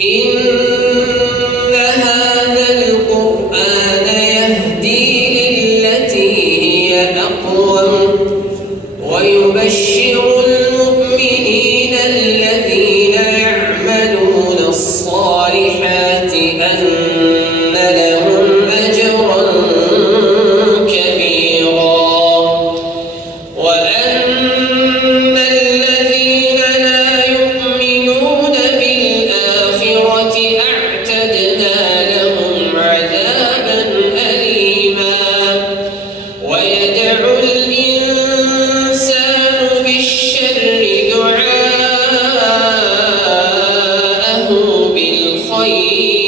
إن هذا القرآن يهدي للتي هي أقوم ويبشر المؤمنين الذين يعملون الصالحات أن لهم أجرا كبيرا وأن الذين لا يؤمنون بالآخرة أعتدنا لهم عذابا أليما ويدعو الإنسان بالشر دعاءه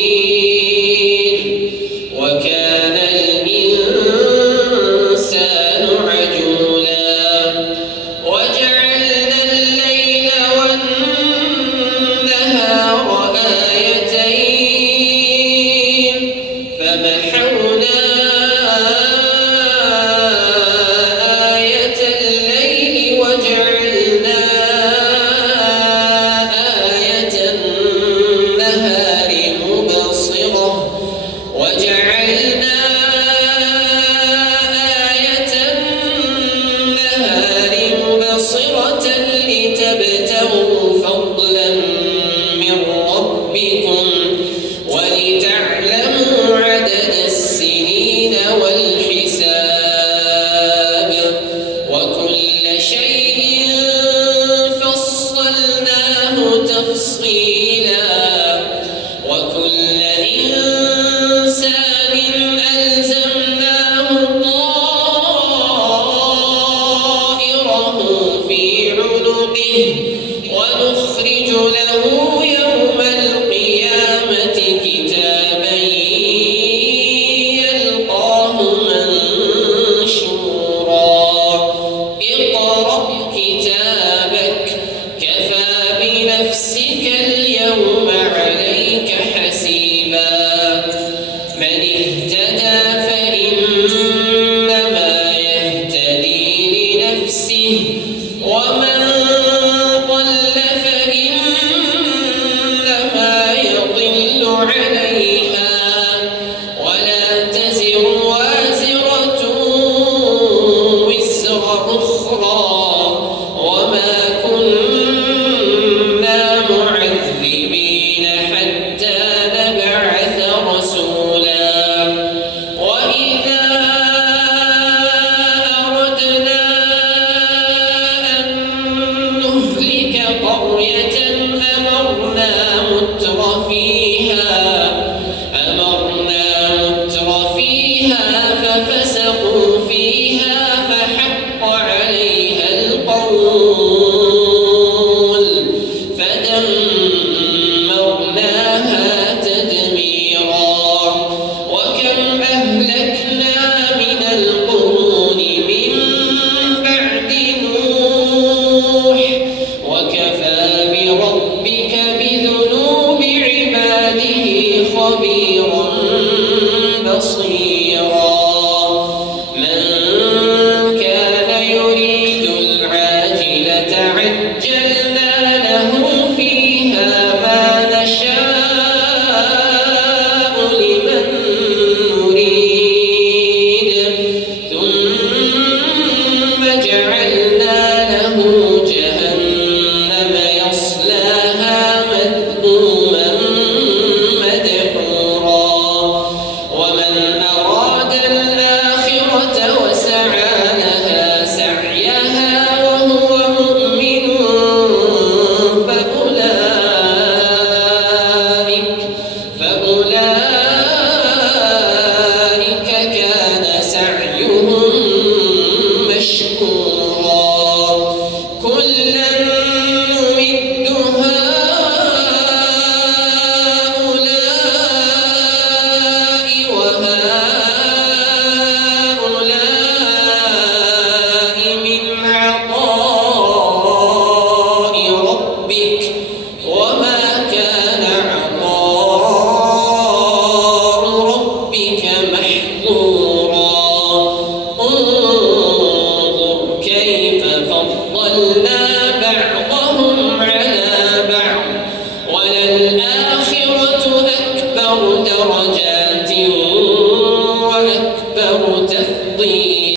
بالخير وكان الإنسان عجولا وجعلنا الليل والنهار آيتين فمحونا آية الليل وجعلنا آية النهار مبصرة وجعلنا آية النهار مبصرة لتبتغوا فضلا من ربكم ولتعلموا عدد السنين والحساب وكل شيء فصلناه تفصيلا وكل إنسان ألزمناه طائره في عنقه ونخرج له يوم القيامة كتابا يلقاه منشورا اقرأ كتابك كفى بنفسك اليوم عليك حسيبا من اهتدى فإنما يهتدي لنفسه ومن ضل فإنما يضل عليها ولا تزر وازرة وزر أخرى وما كنا معذبين حتى نبعث رسولا وإذا أردنا أن نهلك قرية أمرنا متر فيها ففسقوا فيها فحق عليها القول فدمرناها تدميرا وكم أهلكنا من القرون من بعد نوح وكفى بربك بذنوب عباده خبيرا بصيرا من كان يريد العاجلة عجلنا له فيها ما نشاء لمن نريد ثم جعلنا له جهنم يصلاها مذموما مدحورا ومن أراد الآخرة وسعى لها سعيها وهو مؤمن فأولئك كان سعيهم مشكورا كلا نمد هؤلاء وهؤلاء من عطاء ربك وما كان عطاء ربك محظورا انظر كيف فضلنا بعضهم على بعض وللآخرة درجات